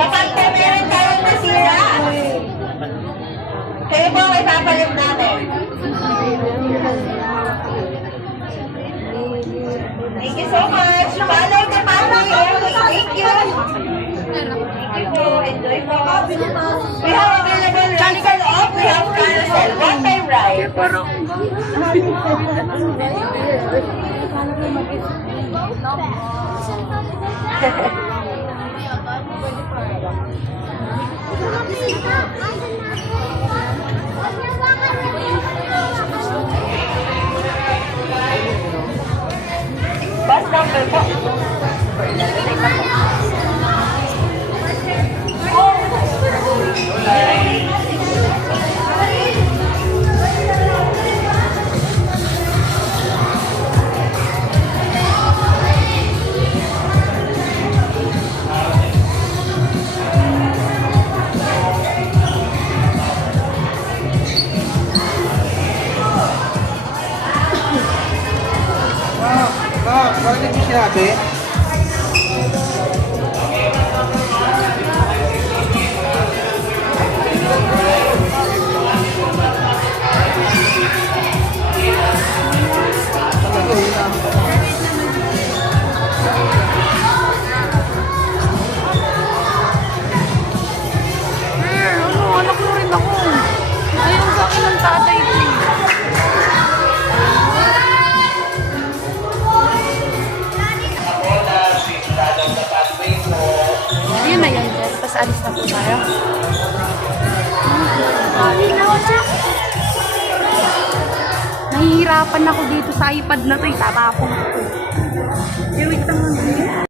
Kapag ka meron tayong nasira, kayo po ang ipapalit namin. Thank you so much. Follow the family. Thank you. Thank you po. Enjoy po. We have available rental off. We have carousel. One time ride. Bus number po. Bakit hindi sinabi? Anak mo rin ako. Ayaw sa akin ng tatay ko. Ayun na yan, Jel. Tapos alis na po tayo. Nahihirapan ako dito sa iPad na to. Itatapon ko. Wait lang.